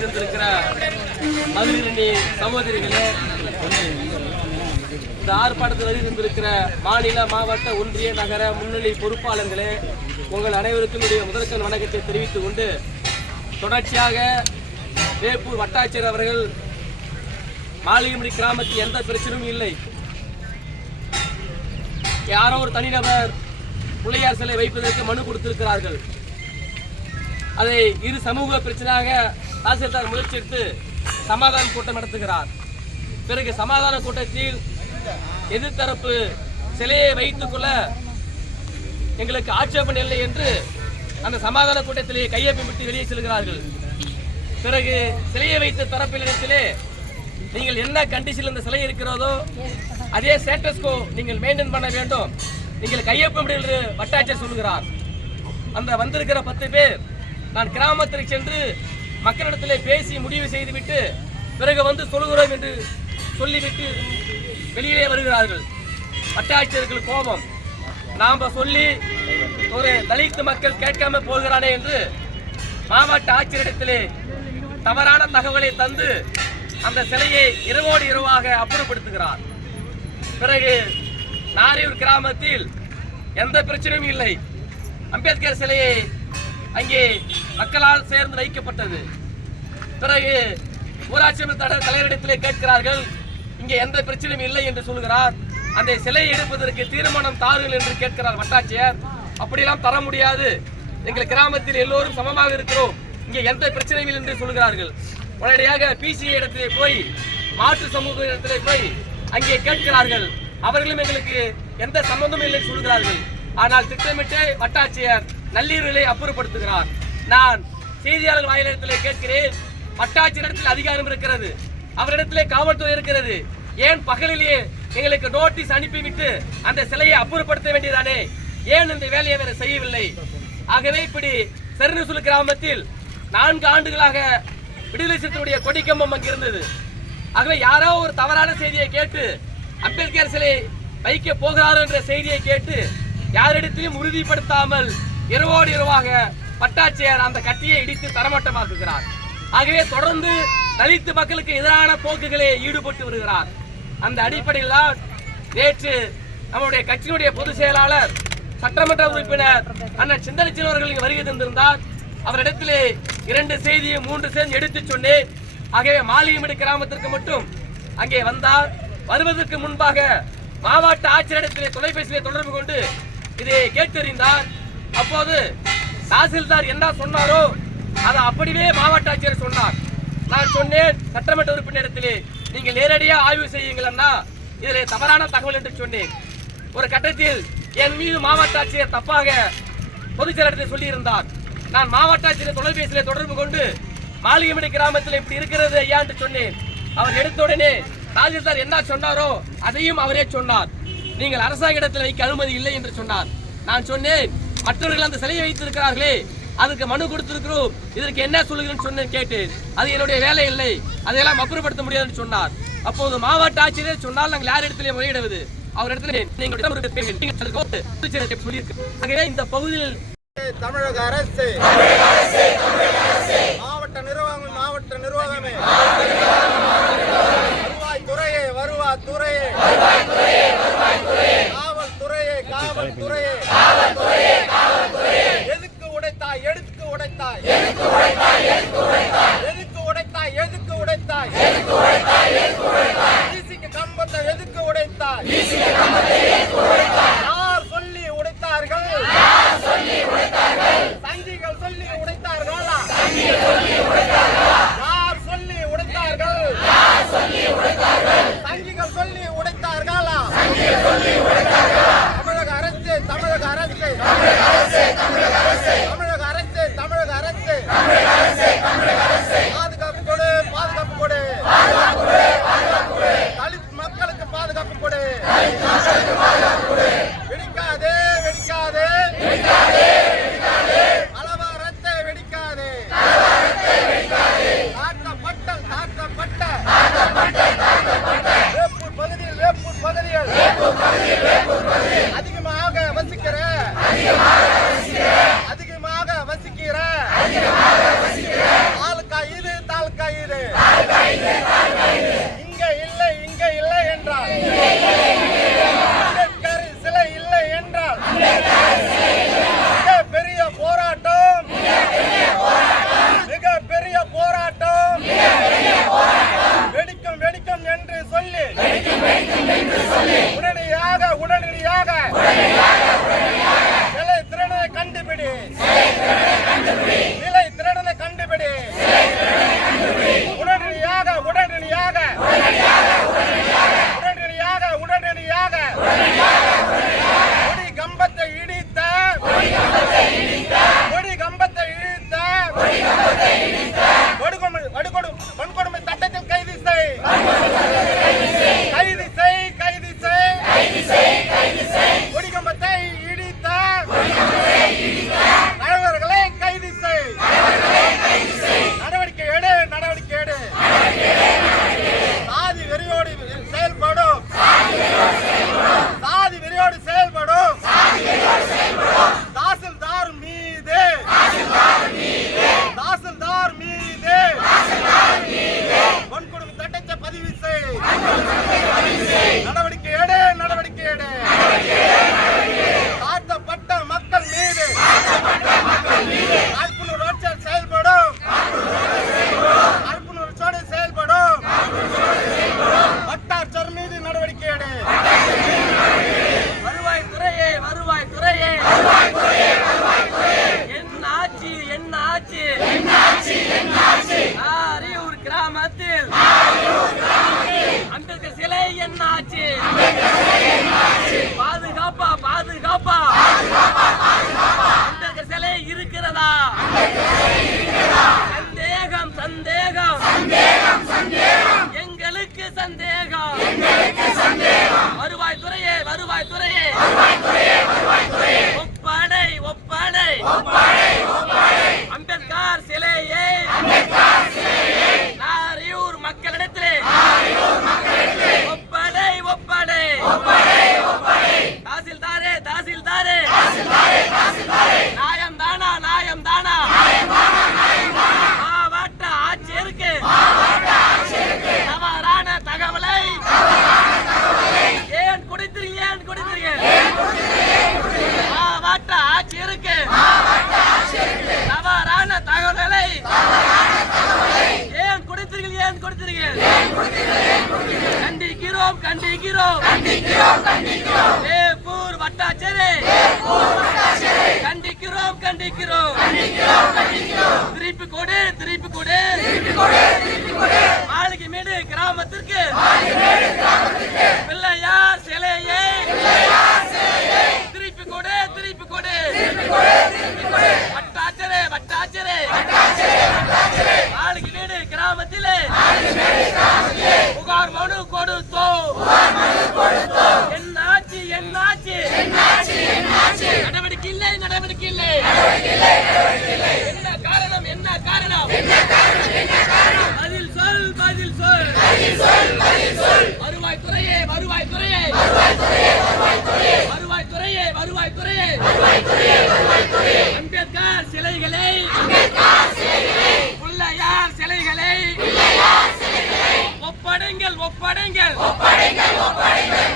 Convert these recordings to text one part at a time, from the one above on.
இருந்திருக்கிற சகோதரிகளே இந்த ஆர்ப்பாட்டத்தில் வருகின்றிருக்கிற மாநில மாவட்ட ஒன்றிய நகர முன்னணி பொறுப்பாளர்களே உங்கள் அனைவருக்கும் என்னுடைய முதற்கண் வணக்கத்தை தெரிவித்துக் கொண்டு தொடர்ச்சியாக வேப்பூர் வட்டாட்சியர் அவர்கள் மாளிகைமணி கிராமத்தில் எந்த பிரச்சனையும் இல்லை. யாரோ ஒரு தனிநபர் பிள்ளையார் சிலை வைப்பதற்கு மனு கொடுத்திருக்கிறார்கள். அதை இரு சமூக பிரச்சனையாக தாசில்தார் முயற்சி எடுத்து சமாதான கூட்டம் நடத்துகிறார். பிறகு சமாதான கூட்டத்தில் எதிர்த்தரப்பு சிலையை வைத்துக் கொள்ள எங்களுக்கு ஆட்சேபம் இல்லை என்று அந்த சமாதான கூட்டத்திலே கையொப்பமிட்டு வெளியே செல்கிறார்கள். பிறகு சிலையை வைத்த தரப்பிலிடத்திலே நீங்கள் என்ன கண்டிஷனில் இந்த சிலை இருக்கிறதோ அதே ஸ்டேட்டஸ்கோ நீங்கள் மெயின்டைன் பண்ண வேண்டும். நீங்கள் கையொப்பம் என்று வட்டாட்சியர் சொல்லுகிறார். அந்த வந்திருக்கிற பத்து பேர் நான் கிராமத்திற்கு சென்று மக்களிடத்திலே பேசி முடிவு செய்துவிட்டு பிறகு வந்து சொல்கிறோம் என்று சொல்லிவிட்டு வெளியிலே வருகிறார்கள். வட்டாட்சியர்கள் கோபம். நாம் சொல்லி ஒரு தலித்து மக்கள் கேட்காம போகிறானே என்று மாவட்ட ஆட்சியரிடத்திலே தவறான தகவலை தந்து அந்த சிலையை இரவோடு இரவாக அப்புறப்படுத்துகிறார். பிறகு நாரியூர் கிராமத்தில் எந்த பிரச்சனையும் இல்லை. அம்பேத்கர் சிலையை அங்கே மக்களால் சேர்ந்து வைக்கப்பட்டது. பிறகு ஊராட்சி அமைப்பு தலைவரிடத்திலே கேட்கிறார்கள் இங்கே எந்த பிரச்சனையும் இல்லை என்று சொல்கிறார். அந்த சிலையை எடுப்பதற்கு தீர்மானம் தாருங்கள் என்று கேட்கிறார் வட்டாட்சியர். அப்படியெல்லாம் தர முடியாது. எங்கள் கிராமத்தில் எல்லோரும் சமமாக இருக்கிறோம். இங்கே எந்த பிரச்சனையும் இல்லை என்று சொல்கிறார்கள். உடனடியாக பிசிஐ இடத்திலே போய் மாற்று சமூக இடத்திலே போய் அங்கே கேட்கிறார்கள். அவர்களும் எங்களுக்கு எந்த சம்பந்தமும் இல்லை சொல்கிறார்கள். ஆனால் திட்டமிட்டு வட்டாட்சியர் நள்ளீர்களை அப்புறப்படுத்துகிறார். நான் செய்தியாளர் வாயிலிடத்தில் கேட்கிறேன். வட்டாட்சியரிடத்தில் அதிகாரம் இருக்கிறது. அவரிடத்திலே காவல்துறை இருக்கிறது. ஏன் பகலிலேயே எங்களுக்கு நோட்டீஸ் அனுப்பிவிட்டு அந்த சிலையை அப்புறப்படுத்த வேண்டியதானே? ஏன் இந்த வேலையை வேற செய்யவில்லை? ஆகவே இப்படி செருசுல் கிராமத்தில் நான்கு ஆண்டுகளாக விடுதலை சிறுத்தையுடைய கொடிக்கம்பம் அங்கு இருந்தது. ஆகவே யாரோ ஒரு தவறான செய்தியை கேட்டு அம்பேத்கர் சிலை வைக்க போகிறார் என்ற செய்தியை கேட்டு யாரிடத்திலும் உறுதிப்படுத்தாமல் இரவோடு இரவாக வட்டாட்சியர் அந்த கட்டியை இடித்து தரமட்டமாக்குகிறார். ஆகவே தொடர்ந்து தலித்து மக்களுக்கு எதிரான போக்குகளே ஈடுபட்டு வருகிறார். அந்த அடிப்படையில் தான் நேற்று நம்முடைய கட்சியினுடைய பொதுச் செயலாளர் சட்டமன்ற உறுப்பினர் அண்ணன் சிந்தனை அவர்கள் இங்கு வருகை தந்திருந்தார். அவரிடத்திலே இரண்டு செய்தியை மூன்று செய்தி எடுத்துச் சொன்னேன். ஆகவே மாலியமடு கிராமத்திற்கு மட்டும் அங்கே வந்தார். வருவதற்கு முன்பாக மாவட்ட ஆட்சியரிடத்திலே தொலைபேசியிலே தொடர்பு கொண்டு இதை கேட்டறிந்தார். அப்போது தாசில்தார் என்ன சொன்னாரோ அதை அப்படியே மாவட்ட ஆட்சியர் சொன்னார். நான் சொன்னேன் சட்டமன்ற உறுப்பினரிடத்திலே நீங்கள் நேரடியாக ஆய்வு செய்யுங்கள் இதில் தவறான தகவல் என்று சொன்னேன். ஒரு கட்டத்தில் என் மீது மாவட்ட ஆட்சியர் தப்பாக பொதுச் செயலாளர்கிட்ட சொல்லியிருந்தார். நான் மாவட்ட ஆட்சியர் தொலைபேசியில் தொடர்பு கொண்டு மாளிகைமணி கிராமத்தில் இப்படி இருக்கிறது ஐயா என்று சொன்னேன். அவர் எடுத்த உடனே தாசில்தார் என்ன சொன்னாரோ அதையும் அவரே சொன்னார். நீங்கள் அரசாங்க இடத்தில் வைக்க அனுமதி இல்லை என்று சொன்னார். நான் சொன்னேன் மற்றவர்கள் அந்த சிலையை வைத்திருக்கிறார்களே அதுக்கு மனு கொடுத்திருக்கிறோம். இதற்கு என்ன சொல்லுகிறேன்னு சொன்னேன் கேட்டு அது என்னுடைய வேலை இல்லை. அதையெல்லாம் அப்புறப்படுத்த முடியாதுன்னு சொன்னார். அப்போது மாவட்ட ஆட்சியரே சொன்னால் நாங்கள் யார் இடத்துல முறையிடுவது? அவர் இடத்துல நீங்கள் இந்த பகுதியில் தமிழக அரசு மாவட்ட நிர்வாகம் மாவட்ட நிர்வாகமே வருவாய் துறையே வருவாய் துறையே காவல் துறையே காவல் கொடுத்தீர்கள் கண்டிக்கிறோம் கண்டிக்கிறோம். லேப்பூர் வட்டாச்சரே கண்டிக்கிறோம் கண்டிக்கிறோம். திருப்பி கொடு திருப்பி கொடு. மாளிகை மேடு கிராமத்திற்கு. பிள்ளையார் சிலையே ஒப்படைங்கள். ஒப்படைங்கள் ஒப்படைங்கள்.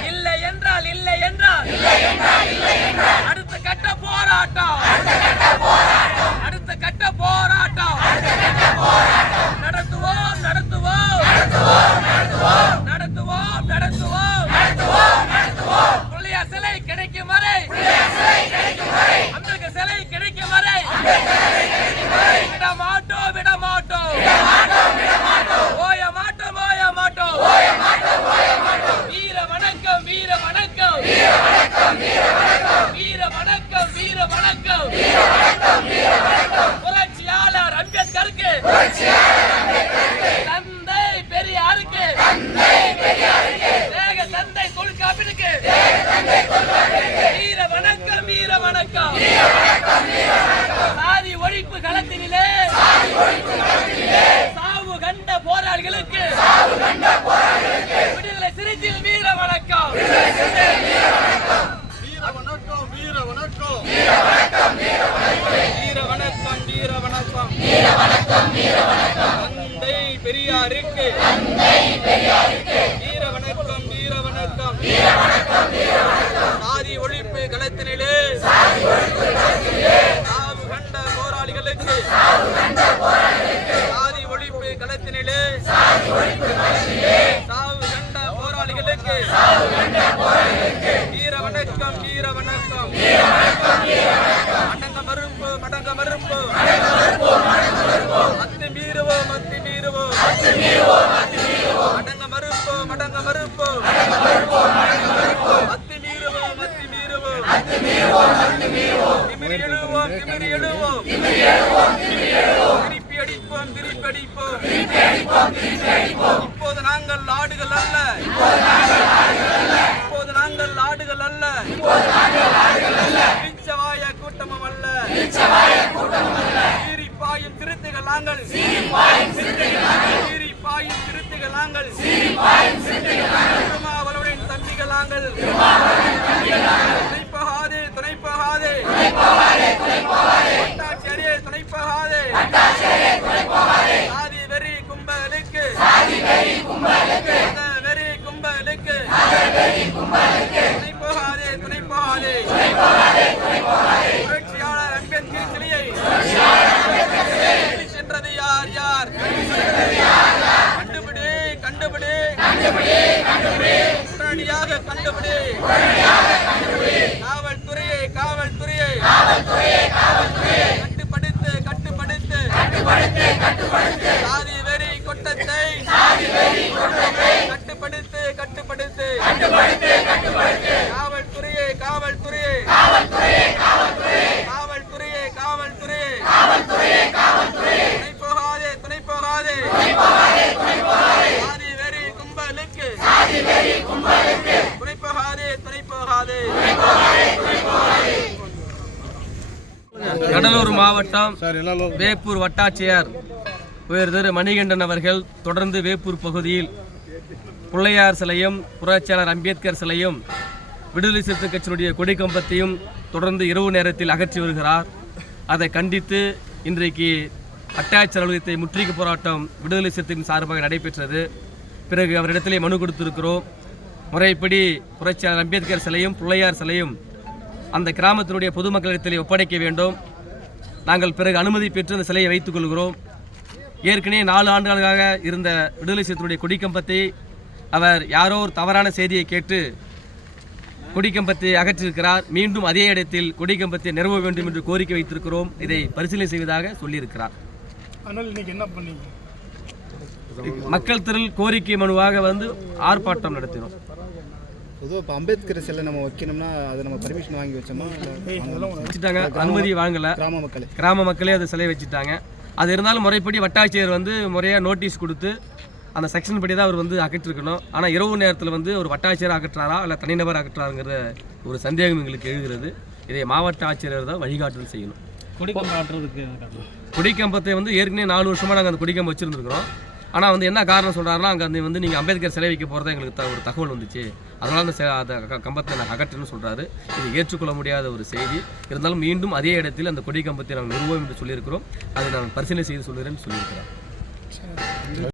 வணக்கம் வீர வணக்கம். தந்தை பெரியாருக்கு தந்தை வீர வணக்கம். வீர வணக்கம் வீர வணக்கம் வீர வணக்கம். சாதி ஒழிப்பு களத்தினிலே. சாதி ஒழிப்பு சாவு கண்ட போராளிகளுக்கு. சாவு கண்ட வணக்கம். வீர மடங்க மறுப்பு மடங்க மறுப்பு. அத்து மீறுவோம் அத்து மீறுவோம். மடங்க மறுப்பு மடங்க மறுப்பு. அத்து மீறுவோம் அத்து மீறுவோம். திமிரி எழுவோம் திமிரி எழுவோம். திருப்பி அடிப்போம் திருப்பி அடிப்போம். இப்போது நாங்கள் ஆடுகள் அல்ல இப்போது நாங்கள் ஆடுகள் அல்ல பிச்சவாய கூட்டமும் அல்ல சீறி பாயும் திருத்துகள் நாங்கள் சீறி பாயும் திருத்துகள் நாங்கள் திருமாவளவனின் தம்பிகள் நாங்கள் துணைப்பகாதே துணைப்பகாதே வட்டாட்சியரே துணைப்பகாதே சாதி வெறி கும்பலுக்கு மத வெறி கும்பலுக்கு துணைப்பகாதே துணைப்பகாதே புரட்சியாளர் அம்பேத்கர் சிலையை தேடி சென்றது யார் யார் கண்டுபிடி கண்டுபிடி உடனடியாக கண்டுபிடி காவல்துறையை காவல்துறையை கட்டுப்படுத்து கட்டுப்படுத்து சாதி வெறி கொட்டத்தை கட்டுப்படுத்து காவல்துறையை காவல்துறையை. காவல்துறையே காவல்துறையே. துணை போகாதே துணை போகாதே சாதி வெறி கும்பலுக்கு. துணை போகாதே துணை போகாதே கடலூர் மாவட்டம் வேப்பூர் வட்டாட்சியர் உயர் திரு மணிகண்டன் அவர்கள் தொடர்ந்து வேப்பூர் பகுதியில் பிள்ளையார் சிலையும் புரட்சியாளர் அம்பேத்கர் சிலையும் விடுதலை சிறுத்தை கட்சியினுடைய கொடிக்கம்பத்தையும் தொடர்ந்து இரவு நேரத்தில் அகற்றி வருகிறார். அதை கண்டித்து இன்றைக்கு வட்டாட்சியர் அலுவலகத்தை முற்றுகை போராட்டம் விடுதலை சிறுத்தையின் சார்பாக நடைபெற்றது. பிறகு அவரிடத்திலே மனு கொடுத்திருக்கிறோம். முறைப்படி புரட்சியாளர் அம்பேத்கர் சிலையும் பிள்ளையார் சிலையும் அந்த கிராமத்தினுடைய பொதுமக்களிடத்திலே ஒப்படைக்க வேண்டும். நாங்கள் பிறகு அனுமதி பெற்று அந்த சிலையை வைத்துக் கொள்கிறோம். ஏற்கனவே நாலு ஆண்டுகளாக இருந்த விடுதலை சிறுத்தையுடைய கொடிக்கம்பத்தை அவர் யாரோ ஒரு தவறான செய்தியை கேட்டு கொடிக்கம்பத்தை அகற்றியிருக்கிறார். மீண்டும் அதே இடத்தில் கொடிக்கம்பத்தை நிறுவ வேண்டும் என்று கோரிக்கை வைத்திருக்கிறோம். இதை பரிசீலனை செய்வதாக சொல்லியிருக்கிறார். மக்கள் திரள் கோரிக்கை மனுவாக வந்து ஆர்ப்பாட்டம் நடத்தினோம். பொதுவாக இப்போ அம்பேத்கர் சிலை நம்ம வைக்கணும்னா அதை நம்ம பர்மிஷன் வாங்கி வச்சோமா? இல்லை வச்சுட்டாங்க. அனுமதி வாங்கலை. கிராம மக்களே. கிராம மக்களே அது சிலை வச்சுட்டாங்க. அது இருந்தாலும் முறைப்படி வட்டாட்சியர் வந்து முறையாக நோட்டீஸ் கொடுத்து அந்த செக்ஷன் படி தான் அவர் வந்து அகற்றிருக்கணும். ஆனால் இரவு நேரத்தில் வந்து ஒரு வட்டாட்சியர் அகற்றாரா? இல்லை தனிநபர் அகற்றாருங்கிற ஒரு சந்தேகம் எங்களுக்கு எழுகிறது. இதை மாவட்ட ஆட்சியர் தான் வழிகாட்டுதல் செய்யணும். கொடிக்கம்பத்தை வந்து ஏற்கனவே நாலு வருஷமாக நாங்கள் அந்த கொடிக்கம்பம் வச்சுருந்துருக்கிறோம். ஆனால் வந்து என்ன காரணம் சொல்கிறாருன்னா அங்கே வந்து நீங்கள் அம்பேத்கர் சிலை வைக்க போகிறதா எங்களுக்கு த- ஒரு தகவல் வந்துச்சு. அதனால அந்த செ- அந்த க- கம்பத்தை நாங்கள் அகற்றுன்னு சொல்கிறாரு இது ஏற்றுக்கொள்ள முடியாத ஒரு செய்தி. இருந்தாலும் மீண்டும் அதே இடத்தில் அந்த கொடி கம்பத்தை நாங்கள் நிறுவோம் என்று சொல்லியிருக்கிறோம். அதை நான் பரிசீலனை செய்து சொல்கிறேன்னு சொல்லியிருக்கிறேன்